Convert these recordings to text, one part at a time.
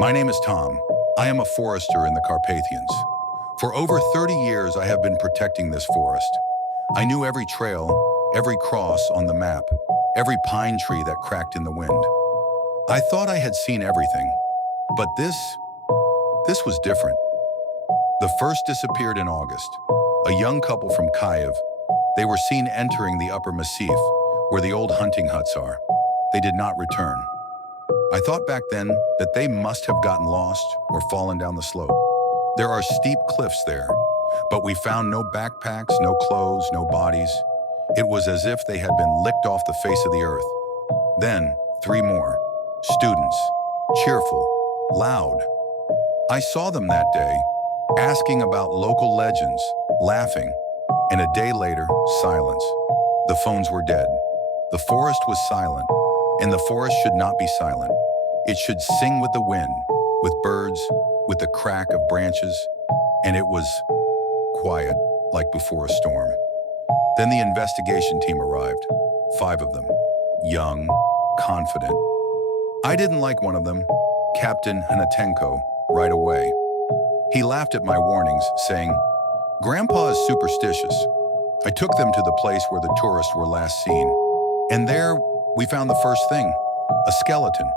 My name is Tom. I am a forester in the Carpathians. For over 30 years, I have been protecting this forest. I knew every trail, every cross on the map, every pine tree that cracked in the wind. I thought I had seen everything, but this was different. The first disappeared in August. A young couple from Kyiv. They were seen entering the upper Massif, where the old hunting huts are. They did not return. I thought back then that they must have gotten lost or fallen down the slope. There are steep cliffs there, but we found no backpacks, no clothes, no bodies. It was as if they had been licked off the face of the earth. Then, three more. Students. Cheerful. Loud. I saw them that day, asking about local legends, laughing, and a day later, silence. The phones were dead. The forest was silent, and the forest should not be silent. It should sing with the wind, with birds, with the crack of branches, and it was quiet, like before a storm. Then the investigation team arrived, 5 of them, young, confident. I didn't like one of them, Captain Hanatenko, right away. He laughed at my warnings, saying, "Grandpa is superstitious." I took them to the place where the tourists were last seen, and there we found the first thing, a skeleton,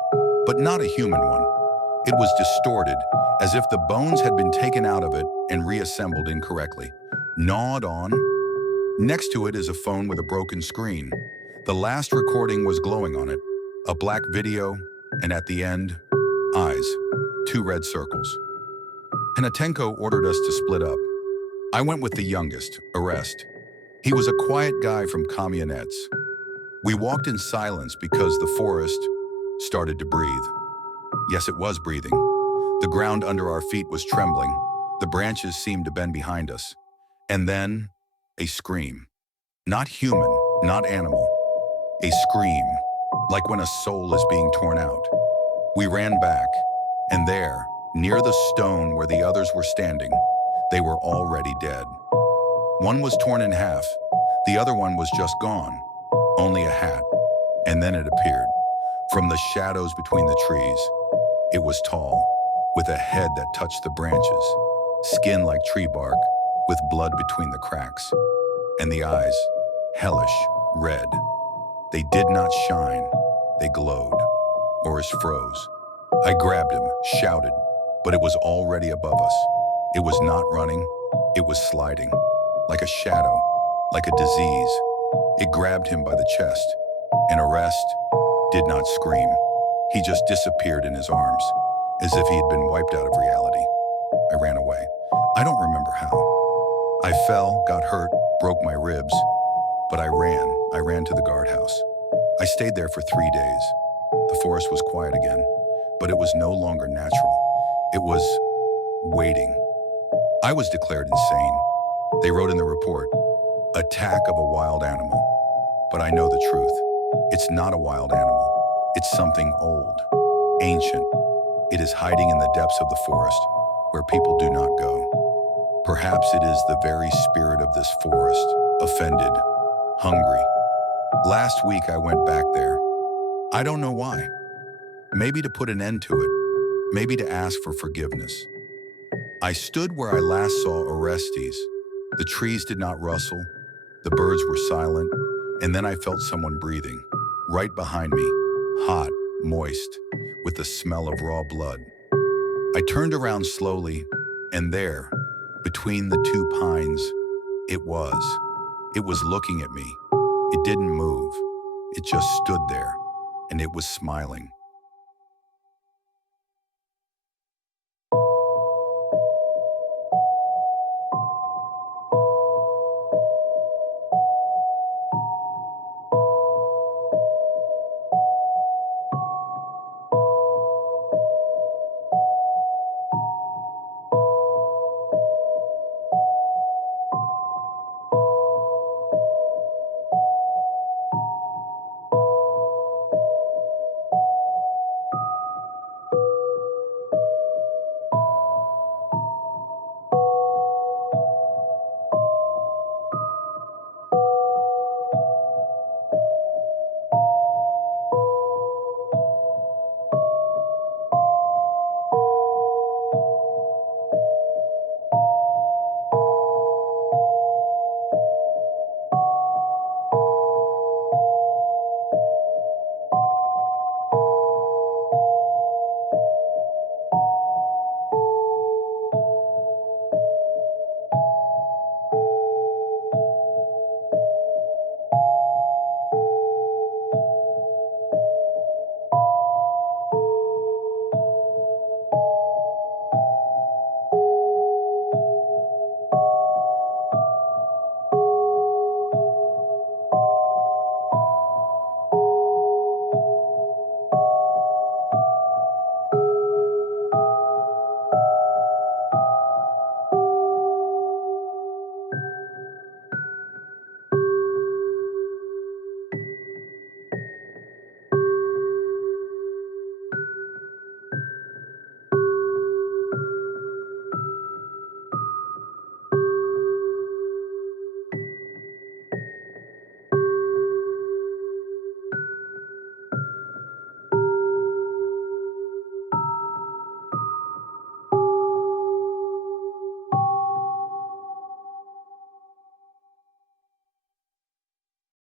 but not a human one. It was distorted, as if the bones had been taken out of it and reassembled incorrectly, gnawed on. Next to it is a phone with a broken screen. The last recording was glowing on it, a black video, and at the end, eyes, 2 red circles. Hanatenko ordered us to split up. I went with the youngest, Arrest. He was a quiet guy from Kamyanets. We walked in silence because the forest started to breathe. Yes, it was breathing. The ground under our feet was trembling. The branches seemed to bend behind us. And then, a scream. Not human, not animal. A scream, like when a soul is being torn out. We ran back, and there, near the stone where the others were standing, they were already dead. One was torn in half. The other one was just gone. Only a hat. And then it appeared. From the shadows between the trees. It was tall, with a head that touched the branches, skin like tree bark, with blood between the cracks. And the eyes, hellish, red. They did not shine. They glowed. Oris froze. I grabbed him, shouted, but it was already above us. It was not running. It was sliding, like a shadow, like a disease. It grabbed him by the chest, and Arrest did not scream. He just disappeared in his arms, as if he had been wiped out of reality. I ran away. I don't remember how. I fell, got hurt, broke my ribs, but I ran. I ran to the guardhouse. I stayed there for 3 days. The forest was quiet again, but it was no longer natural. It was waiting. I was declared insane. They wrote in the report, "Attack of a wild animal." But I know the truth. It's not a wild animal. It's something old, ancient. It is hiding in the depths of the forest, where people do not go. Perhaps it is the very spirit of this forest, offended, hungry. Last week I went back there. I don't know why. Maybe to put an end to it. Maybe to ask for forgiveness. I stood where I last saw Orestes. The trees did not rustle. The birds were silent. And then I felt someone breathing, right behind me, hot, moist, with the smell of raw blood. I turned around slowly, and there, between the 2 pines, it was. It was looking at me. It didn't move. It just stood there, and it was smiling.